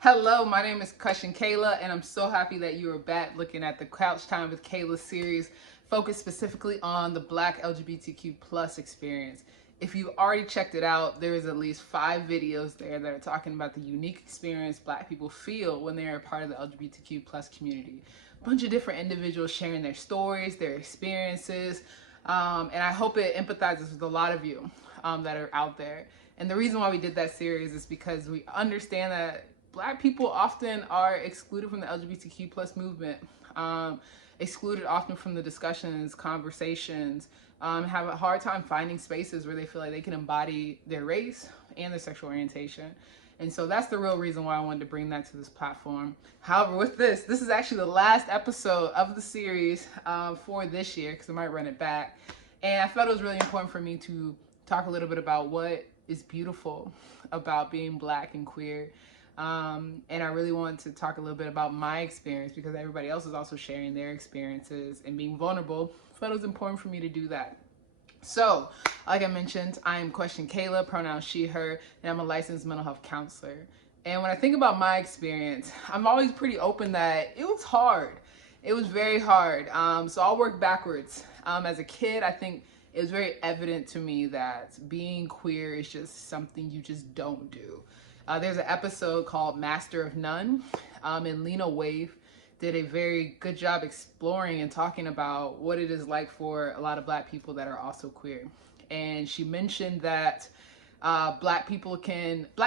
Hello, my name is Question Kayla, and I'm so happy that you are back looking at the Couch Time with Kayla series focused specifically on the Black LGBTQ plus experience. If you've already checked it out, there is at least 5 videos there that are talking about the unique experience Black people feel when they are a part of the LGBTQ plus community. A bunch of different individuals sharing their stories, their experiences, and I hope it empathizes with a lot of you that are out there. And the reason why we did that series is because we understand that Black people often are excluded from the LGBTQ plus movement, excluded often from the discussions, conversations, have a hard time finding spaces where they feel like they can embody their race and their sexual orientation. And so that's the real reason why I wanted to bring that to this platform. However, with this is actually the last episode of the series for this year, because I might run it back. And I felt it was really important for me to talk a little bit about what is beautiful about being Black and queer. And I really wanted to talk a little bit about my experience because everybody else is also sharing their experiences and being vulnerable. I felt it was important for me to do that. So, like I mentioned, I am Question Kayla, pronouns she, her, and I'm a licensed mental health counselor. And when I think about my experience, I'm always pretty open that it was hard. It was very hard. So I'll work backwards. As a kid, I think it was very evident to me that being queer is just something you just don't do. There's an episode called Master of None, and Lena Waithe did a very good job exploring and talking about what it is like for a lot of Black people that are also queer. And she mentioned that Black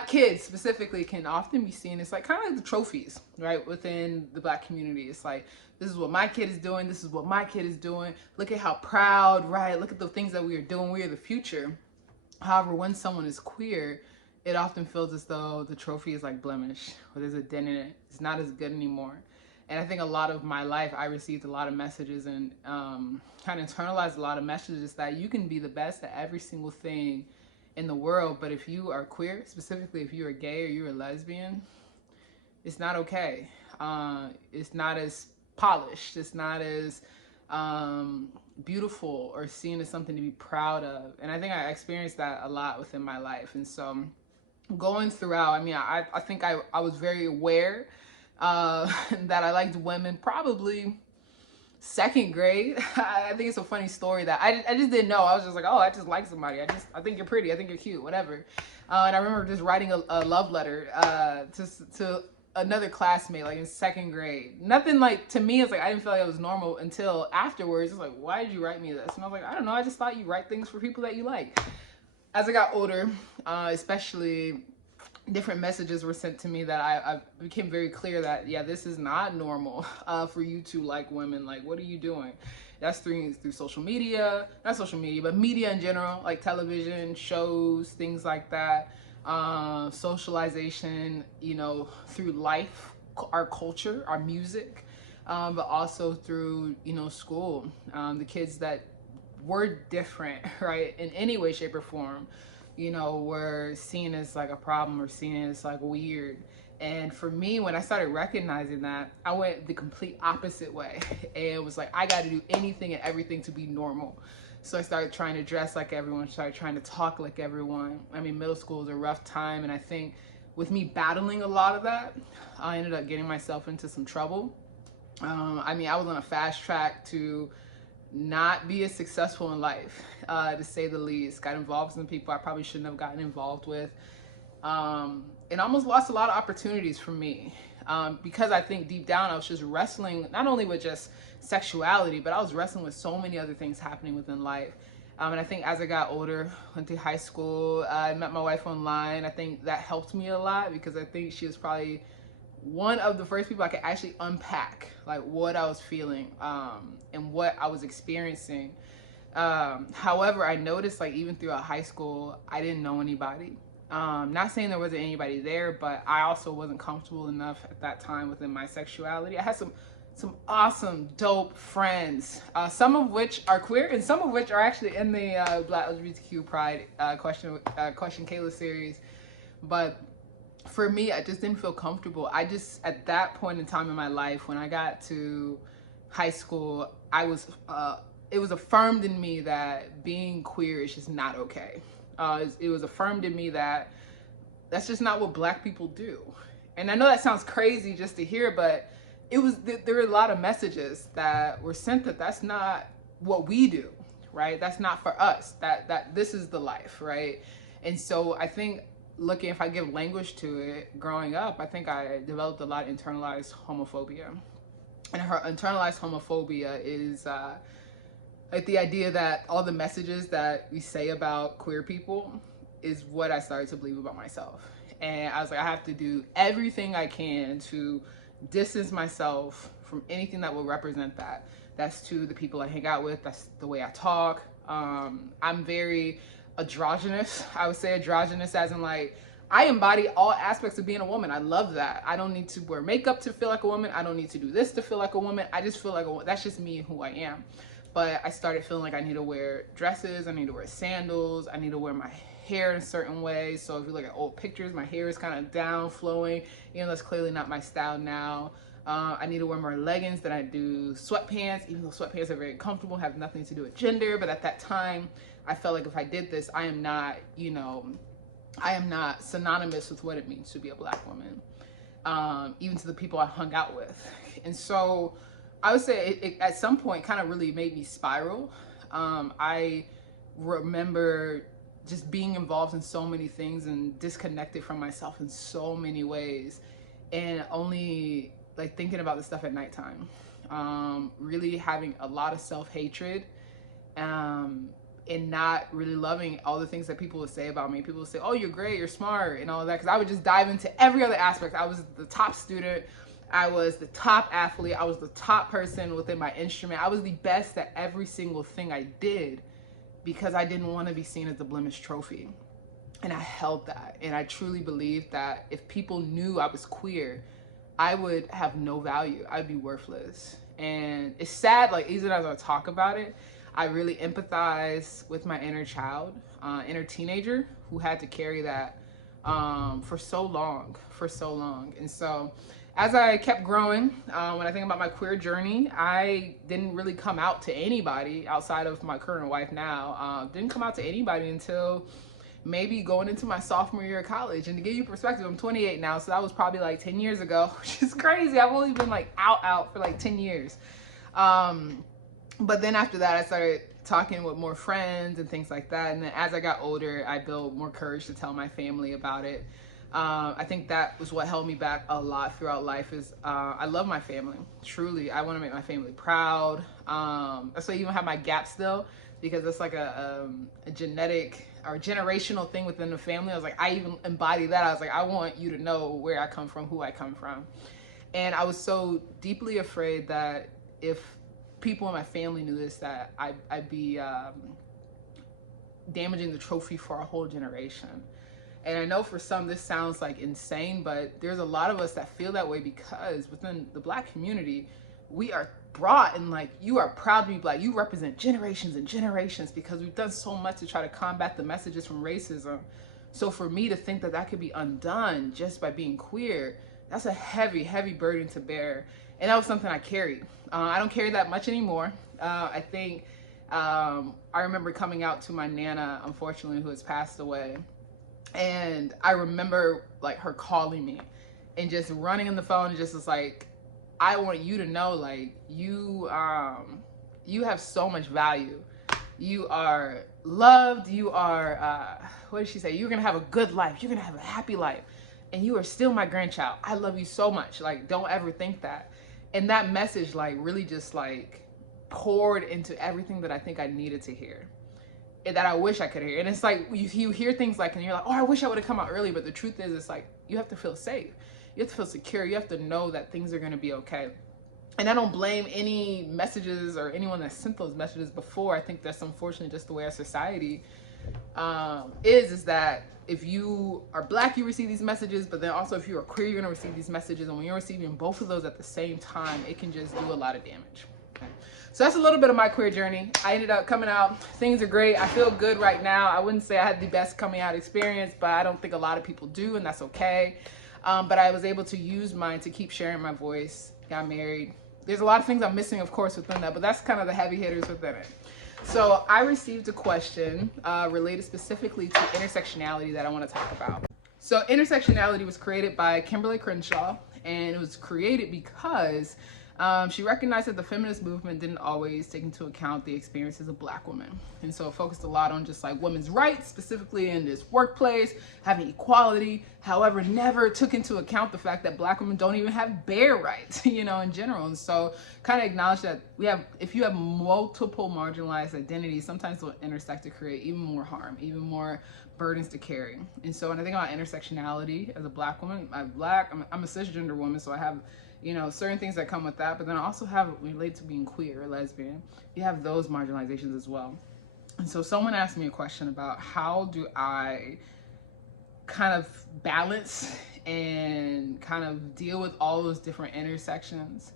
kids specifically can often be seen as like kind of like the trophies, right, within the Black community. It's like, this is what my kid is doing, this is what my kid is doing, look at how proud, right, look at the things that we are doing, we are the future. However, when someone is queer, it often feels as though the trophy is like blemished, or there's a dent in it, it's not as good anymore. And I think a lot of my life, I received a lot of messages and kind of internalized a lot of messages that you can be the best at every single thing in the world, but if you are queer, specifically if you are gay or you're a lesbian, it's not okay. It's not as polished. It's not as beautiful or seen as something to be proud of. And I think I experienced that a lot within my life. And so going throughout, I mean, I think I was very aware that I liked women probably second grade. I think it's a funny story that I just didn't know. I was just like, oh, I just like somebody. I think you're pretty. I think you're cute, whatever. And I remember just writing a love letter to another classmate, like in second grade. Nothing like, to me, it's like, I didn't feel like it was normal until afterwards. It's like, why did you write me this? And I was like, I don't know. I just thought you write things for people that you like. As I got older, especially different messages were sent to me that I became very clear that, yeah, this is not normal for you to like women. Like, what are you doing? That's through social media, not social media, but media in general, like television, shows, things like that. Socialization, you know, through life, our culture, our music, but also through, you know, school. The kids that were different, right, in any way, shape, or form, you know, were seen as like a problem or seen as like weird. And for me, when I started recognizing that, I went the complete opposite way. And it was like, I got to do anything and everything to be normal. So I started trying to dress like everyone, started trying to talk like everyone. I mean, middle school was a rough time. And I think with me battling a lot of that, I ended up getting myself into some trouble. I mean, I was on a fast track to not be as successful in life, to say the least. Got involved in some people I probably shouldn't have gotten involved with, and almost lost a lot of opportunities for me, because I think deep down I was just wrestling not only with just sexuality, but I was wrestling with so many other things happening within life. And I think as I got older, went through high school, I met my wife online. I think that helped me a lot because I think she was probably one of the first people I could actually unpack like what I was feeling, and what I was experiencing. However, I noticed like even throughout high school, I didn't know anybody. Not saying there wasn't anybody there, but I also wasn't comfortable enough at that time within my sexuality. I had some awesome, dope friends, some of which are queer and some of which are actually in the Black LGBTQ Pride Question Kayla series. But for me, I just didn't feel comfortable. I just, at that point in time in my life, when I got to high school, it was affirmed in me that being queer is just not okay. It was affirmed in me that that's just not what Black people do. And I know that sounds crazy just to hear, but there were a lot of messages that were sent that that's not what we do, right? That's not for us. That this is the life, right? And so I think looking, if I give language to it, growing up, I think I developed a lot of internalized homophobia. And her internalized homophobia is like the idea that all the messages that we say about queer people is what I started to believe about myself. And I was like, I have to do everything I can to distance myself from anything that will represent that. That's to the people I hang out with. That's the way I talk. I'm very androgynous. I would say androgynous as in like, I embody all aspects of being a woman. I love that. I don't need to wear makeup to feel like a woman. I don't need to do this to feel like a woman. I just feel like that's just me and who I am. But I started feeling like I need to wear dresses. I need to wear sandals. I need to wear my hair in a certain way. So if you look at old pictures, my hair is kind of down, flowing. You know, that's clearly not my style now. I need to wear more leggings than I do sweatpants, even though sweatpants are very comfortable, have nothing to do with gender. But at that time, I felt like if I did this, I am not, you know, I am not synonymous with what it means to be a Black woman, even to the people I hung out with. And so I would say it at some point kind of really made me spiral. I remember just being involved in so many things and disconnected from myself in so many ways, and only like thinking about this stuff at nighttime, really having a lot of self-hatred, and not really loving all the things that people would say about me. People would say, oh, you're great, you're smart, and all that, because I would just dive into every other aspect. I was the top student, I was the top athlete, I was the top person within my instrument. I was the best at every single thing I did because I didn't want to be seen as the blemish trophy. And I held that, and I truly believed that if people knew I was queer, I would have no value. I'd be worthless. And it's sad, like even as I talk about it, I really empathize with my inner child, inner teenager who had to carry that for so long. And so as I kept growing, when I think about my queer journey, I didn't really come out to anybody outside of my current wife now. Didn't come out to anybody until maybe going into my sophomore year of college. And to give you perspective, I'm 28 now, so that was probably like 10 years ago, which is crazy. I've only been like out for like 10 years. But then after that, I started talking with more friends and things like that. And then as I got older, I built more courage to tell my family about it. I think that was what held me back a lot throughout life is I love my family. Truly, I want to make my family proud. So I even have my gap still, because it's like a genetic or generational thing within the family. I was like, I even embody that. I was like, I want you to know where I come from, who I come from. And I was so deeply afraid that if people in my family knew this, that I'd be damaging the trophy for a whole generation. And I know for some this sounds like insane, but there's a lot of us that feel that way because within the Black community, we are brought and like, you are proud to be Black. You represent generations and generations because we've done so much to try to combat the messages from racism. So for me to think that that could be undone just by being queer, that's a heavy, heavy burden to bear. And that was something I carried. I don't carry that much anymore. I think I remember coming out to my Nana, unfortunately, who has passed away. And I remember like her calling me and just running in the phone and just was like, I want you to know, like, you have so much value. You are loved. You are, what did she say? You're going to have a good life. You're going to have a happy life. And you are still my grandchild. I love you so much. Like, don't ever think that. And that message, like, really just, like, poured into everything that I think I needed to hear. And that I wish I could hear. And it's like, you hear things like, and you're like, oh, I wish I would have come out early. But the truth is, it's like, you have to feel safe. You have to feel secure. You have to know that things are going to be okay. And I don't blame any messages or anyone that sent those messages before. I think that's unfortunately just the way our society is that if you are Black, you receive these messages, but then also if you are queer, you're going to receive these messages. And when you're receiving both of those at the same time, it can just do a lot of damage. Okay? So that's a little bit of my queer journey. I ended up coming out. Things are great. I feel good right now. I wouldn't say I had the best coming out experience, but I don't think a lot of people do, and that's okay. But I was able to use mine to keep sharing my voice, got married. There's a lot of things I'm missing, of course, within that, but that's kind of the heavy hitters within it. So I received a question related specifically to intersectionality that I want to talk about. So intersectionality was created by Kimberly Crenshaw, and it was created because she recognized that the feminist movement didn't always take into account the experiences of Black women. And so it focused a lot on just like women's rights, specifically in this workplace, having equality, however, never took into account the fact that Black women don't even have bare rights, you know, in general. And so kind of acknowledge that if you have multiple marginalized identities, sometimes they'll intersect to create even more harm, even more burdens to carry. And so when I think about intersectionality as a Black woman, I'm a cisgender woman, so I have, you know, certain things that come with that, but then I also have related to being queer or lesbian. You have those marginalizations as well. And so someone asked me a question about how do I kind of balance and kind of deal with all those different intersections.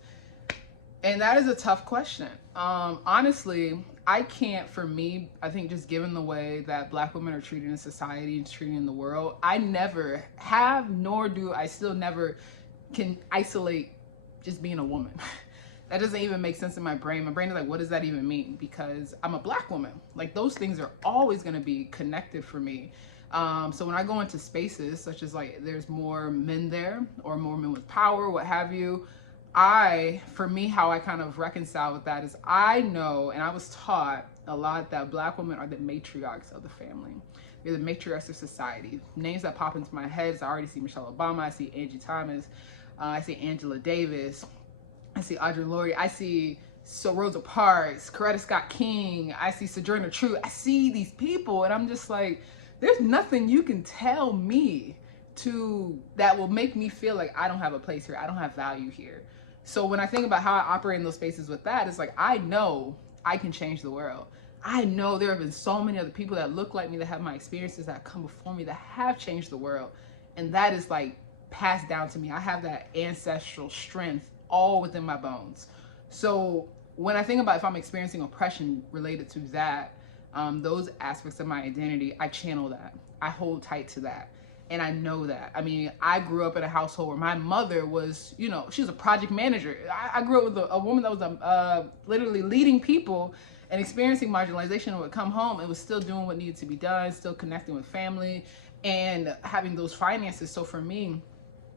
And that is a tough question. Honestly, I can't, for me, I think just given the way that Black women are treated in society and treated in the world, I never have, nor do I still never can isolate just being a woman. That doesn't even make sense in my brain. My brain is like, what does that even mean? Because I'm a Black woman. Like, those things are always going to be connected for me. So when I go into spaces such as like there's more men there or more men with power, what have you, for me, how I kind of reconcile with that is I know, and I was taught a lot, that Black women are the matriarchs of the family. They're the matriarchs of society. Names that pop into my head is I already see Michelle Obama, I see Angie Thomas, I see Angela Davis, I see Audre Lorde, I see Rosa Parks, Coretta Scott King, I see Sojourner Truth. I see these people and I'm just like, there's nothing you can tell me that will make me feel like I don't have a place here, I don't have value here. So when I think about how I operate in those spaces with that, it's like, I know I can change the world. I know there have been so many other people that look like me, that have my experiences, that come before me, that have changed the world. And that is like passed down to me. I have that ancestral strength all within my bones. So when I think about if I'm experiencing oppression related to that, those aspects of my identity, I channel that. I hold tight to that. And I know that. I mean, I grew up in a household where my mother was, you know, she was a project manager. I grew up with a woman that was literally leading people and experiencing marginalization, and would come home and was still doing what needed to be done, still connecting with family and having those finances. So for me,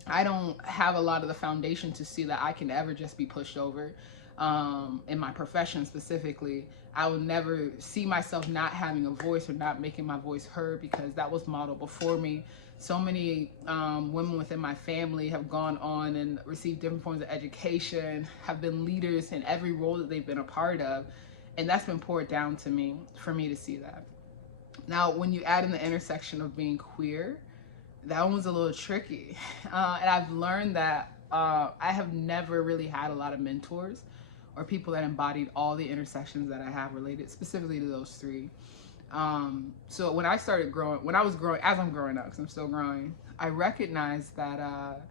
I don't have a lot of the foundation to see that I can ever just be pushed over. In my profession specifically, I would never see myself not having a voice or not making my voice heard, because that was modeled before me. So many women within my family have gone on and received different forms of education, have been leaders in every role that they've been a part of. And that's been poured down to me for me to see that. Now, when you add in the intersection of being queer, that one's a little tricky. And I've learned that I have never really had a lot of mentors or people that embodied all the intersections that I have related specifically to those three. So when I started growing, as I'm growing up, because I'm still growing, I recognized that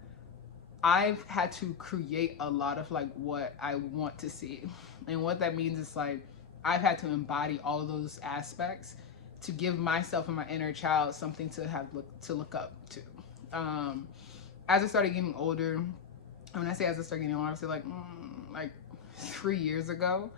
I've had to create a lot of like what I want to see. And what that means is like, I've had to embody all of those aspects to give myself and my inner child something to look up to. As I started getting older, and when I say as I started getting older, I say like 3 years ago,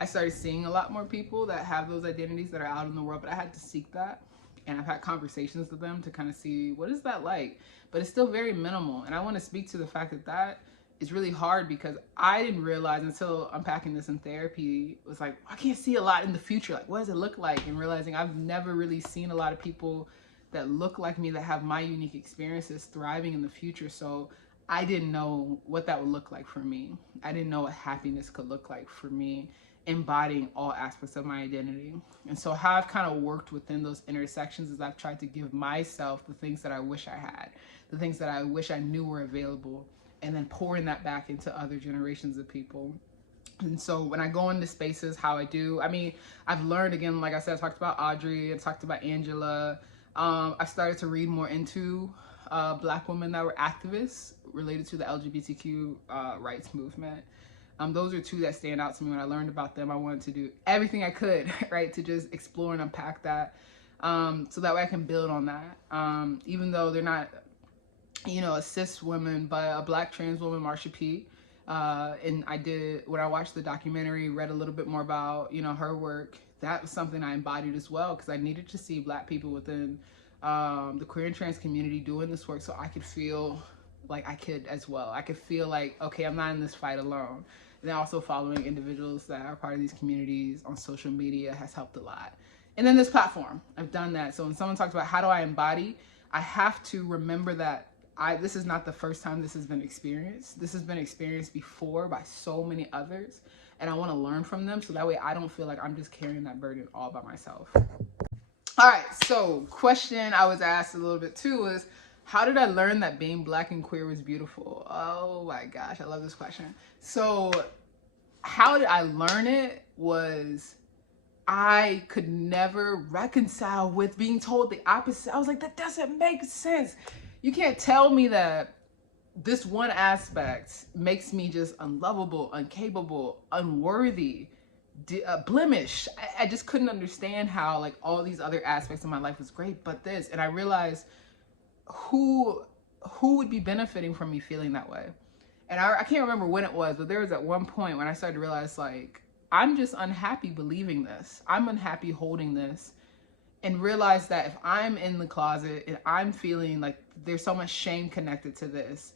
I started seeing a lot more people that have those identities that are out in the world, but I had to seek that. And I've had conversations with them to kind of see, what is that like? But it's still very minimal. And I want to speak to the fact that that is really hard, because I didn't realize until unpacking this in therapy, it was like, I can't see a lot in the future. Like, what does it look like? And realizing I've never really seen a lot of people that look like me, that have my unique experiences thriving in the future. So I didn't know what that would look like for me. I didn't know what happiness could look like for me, embodying all aspects of my identity. And so how I've kind of worked within those intersections is I've tried to give myself the things that I wish I had, the things that I wish I knew were available, and then pouring that back into other generations of people. And so when I go into spaces, how I do, I mean, I've learned, again, like I said, I talked about Audrey, I talked about Angela. I started to read more into Black women that were activists related to the LGBTQ rights movement. Those are two that stand out to me. When I learned about them, I wanted to do everything I could, right, to just explore and unpack that, so that way I can build on that. Even though they're not, you know, a cis woman, but a Black trans woman, Marsha P. And when I watched the documentary, read a little bit more about, you know, her work, that was something I embodied as well, because I needed to see Black people within the queer and trans community doing this work so I could feel like I could as well. I could feel like, okay, I'm not in this fight alone. And then also following individuals that are part of these communities on social media has helped a lot. And then this platform, I've done that. So when someone talks about how do I embody, I have to remember that this is not the first time this has been experienced. This has been experienced before by so many others. And I want to learn from them so that way I don't feel like I'm just carrying that burden all by myself. All right, so question I was asked a little bit too was, how did I learn that being Black and queer was beautiful? Oh my gosh, I love this question. So how did I learn it was I could never reconcile with being told the opposite. I was like, that doesn't make sense. You can't tell me that this one aspect makes me just unlovable, incapable, unworthy, blemished. I just couldn't understand how like all these other aspects of my life was great, but this. And I realized who would be benefiting from me feeling that way. And I can't remember when it was, but there was at one point when I started to realize like, I'm just unhappy believing this. I'm unhappy holding this, and realize that if I'm in the closet and I'm feeling like there's so much shame connected to this,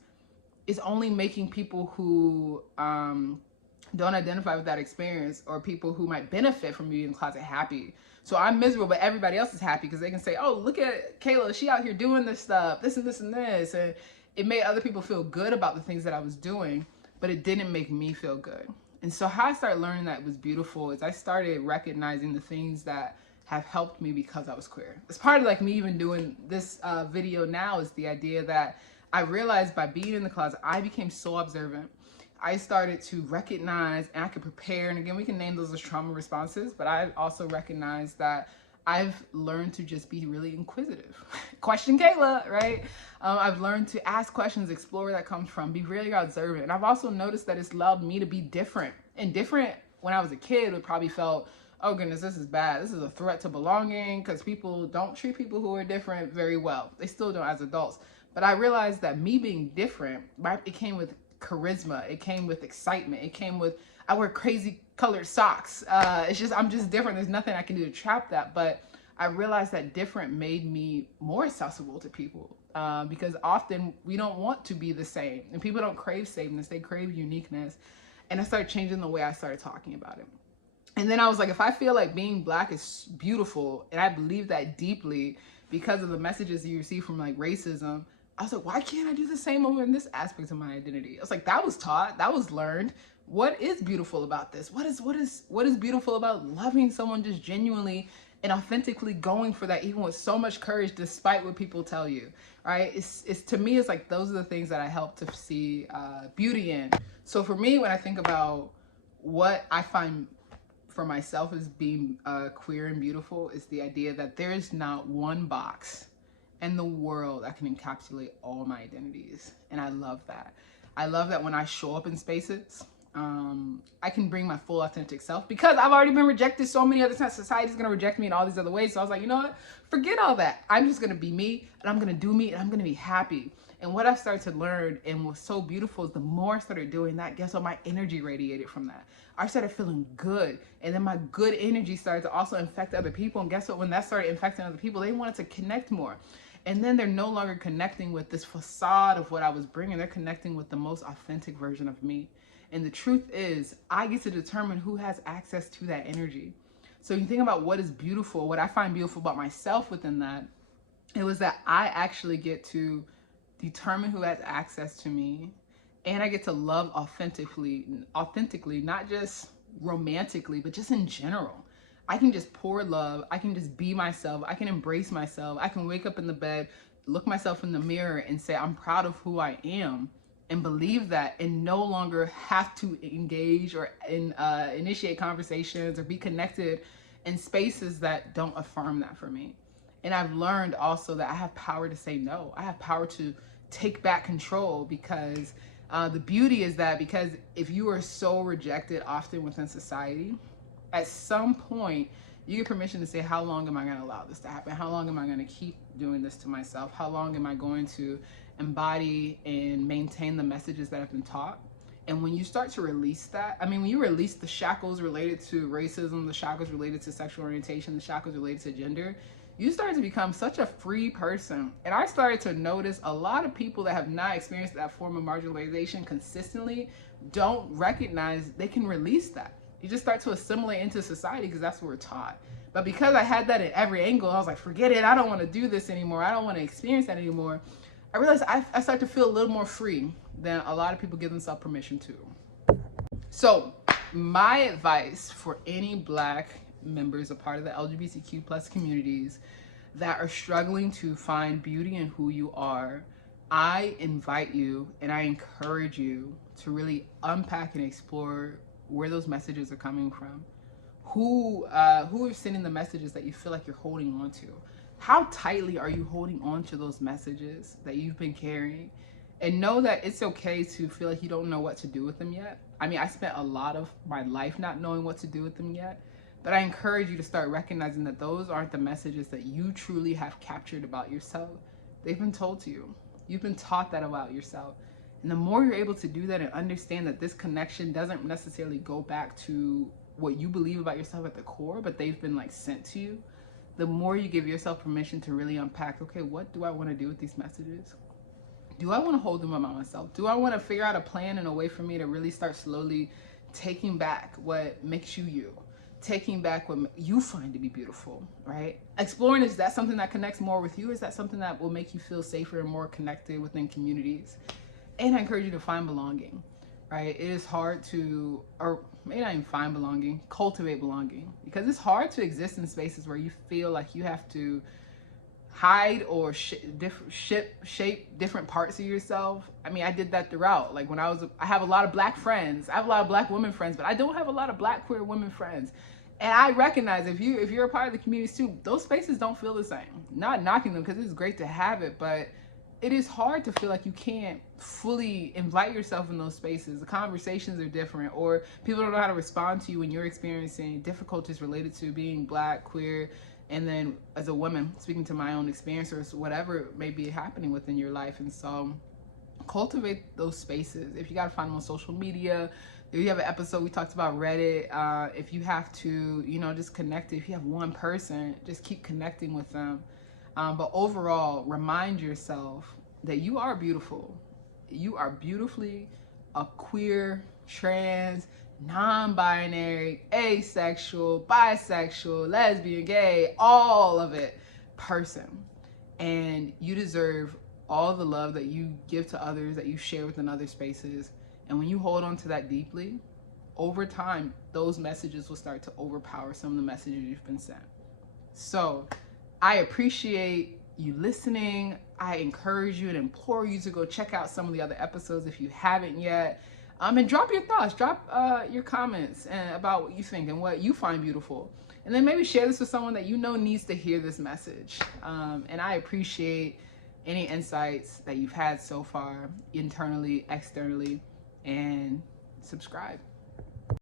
it's only making people who don't identify with that experience or people who might benefit from being in the closet happy. So I'm miserable, but everybody else is happy because they can say, oh, look at Kayla, she out here doing this stuff, this and this and this. And it made other people feel good about the things that I was doing, but it didn't make me feel good. And so how I started learning that was beautiful is I started recognizing the things that have helped me because I was queer. It's part of like me even doing this video now is the idea that I realized by being in the closet, I became so observant. I started to recognize and I could prepare. And again, we can name those as trauma responses, but I also recognized that I've learned to just be really inquisitive. Question Kayla, right? I've learned to ask questions, explore where that comes from, be really observant. And I've also noticed that it's allowed me to be different. And different when I was a kid would probably felt, oh goodness, this is bad. This is a threat to belonging because people don't treat people who are different very well. They still don't as adults. But I realized that me being different, it came with charisma. It came with excitement. It came with, I wear crazy colored socks. It's just, I'm just different. There's nothing I can do to trap that. But I realized that different made me more accessible to people because often we don't want to be the same. And people don't crave sameness. They crave uniqueness. And I started changing the way I started talking about it. And then I was like, if I feel like being Black is beautiful, and I believe that deeply because of the messages you receive from like racism, I was like, why can't I do the same over in this aspect of my identity? I was like, that was taught, that was learned. What is beautiful about this? What is beautiful about loving someone just genuinely and authentically going for that, even with so much courage, despite what people tell you, right? It's to me, it's like, those are the things that I help to see beauty in. So for me, when I think about what I find for myself as being queer and beautiful, is the idea that there is not one box in the world that can encapsulate all my identities. And I love that. I love that when I show up in spaces, I can bring my full authentic self because I've already been rejected so many other times. Society's gonna reject me in all these other ways. So I was like, you know what? Forget all that. I'm just gonna be me, and I'm gonna do me, and I'm gonna be happy. And what I started to learn and was so beautiful is the more I started doing that, guess what? My energy radiated from that. I started feeling good. And then my good energy started to also infect other people. And guess what? When that started infecting other people, they wanted to connect more. And then they're no longer connecting with this facade of what I was bringing. They're connecting with the most authentic version of me. And the truth is, I get to determine who has access to that energy. So you think about what is beautiful, what I find beautiful about myself within that, it was that I actually get to determine who has access to me, and I get to love authentically, not just romantically, but just in general. I can just pour love. I can just be myself. I can embrace myself. I can wake up in the bed, look myself in the mirror and say, I'm proud of who I am, and believe that, and no longer have to engage or initiate conversations or be connected in spaces that don't affirm that for me. And I've learned also that I have power to say no. I have power to take back control, because the beauty is that, because if you are so rejected often within society, at some point you get permission to say, how long am I going to allow this to happen? How long am I going to keep doing this to myself? How long am I going to embody and maintain the messages that have been taught? And when you start to release that, I mean, when you release the shackles related to racism, the shackles related to sexual orientation, the shackles related to gender, you start to become such a free person. And I started to notice a lot of people that have not experienced that form of marginalization consistently don't recognize they can release that. You just start to assimilate into society because that's what we're taught. But because I had that at every angle, I was like, forget it. I don't want to do this anymore. I don't want to experience that anymore. I realized I start to feel a little more free than a lot of people give themselves permission to. So my advice for any Black members, a part of the LGBTQ plus communities that are struggling to find beauty in who you are, I invite you and I encourage you to really unpack and explore where those messages are coming from. Who are sending the messages that you feel like you're holding on to? How tightly are you holding on to those messages that you've been carrying? And know that it's okay to feel like you don't know what to do with them yet. I mean, I spent a lot of my life not knowing what to do with them yet. But I encourage you to start recognizing that those aren't the messages that you truly have captured about yourself. They've been told to you. You've been taught that about yourself. And the more you're able to do that and understand that this connection doesn't necessarily go back to what you believe about yourself at the core, but they've been like sent to you, the more you give yourself permission to really unpack, okay, what do I want to do with these messages? Do I want to hold them about myself? Do I want to figure out a plan and a way for me to really start slowly taking back what makes you you? Taking back what you find to be beautiful, right? Exploring, is that something that connects more with you? Is that something that will make you feel safer and more connected within communities? And I encourage you to find belonging, right? It is hard to, or maybe not even find belonging, cultivate belonging, because it's hard to exist in spaces where you feel like you have to hide or shape different parts of yourself. I mean, I did that throughout. Like when I have a lot of Black friends, I have a lot of Black women friends, but I don't have a lot of Black queer women friends. And I recognize if you're a part of the communities too, those spaces don't feel the same. Not knocking them, because it's great to have it, but it is hard to feel like you can't fully invite yourself in those spaces. The conversations are different, or people don't know how to respond to you when you're experiencing difficulties related to being Black, queer, and then as a woman, speaking to my own experience or whatever may be happening within your life. And so cultivate those spaces. If you got to find them on social media, if you have an episode, we talked about Reddit. If you have to, just connect. If you have one person, just keep connecting with them. But overall, remind yourself that you are beautiful. You are beautifully a queer, trans, non-binary, asexual, bisexual, lesbian, gay, all of it person. And you deserve all the love that you give to others, that you share within other spaces. And when you hold on to that deeply, over time, those messages will start to overpower some of the messages you've been sent. So I appreciate you listening. I encourage you and implore you to go check out some of the other episodes if you haven't yet. And drop your thoughts, drop your comments about what you think and what you find beautiful. And then maybe share this with someone that you know needs to hear this message. And I appreciate any insights that you've had so far, internally, externally, and subscribe.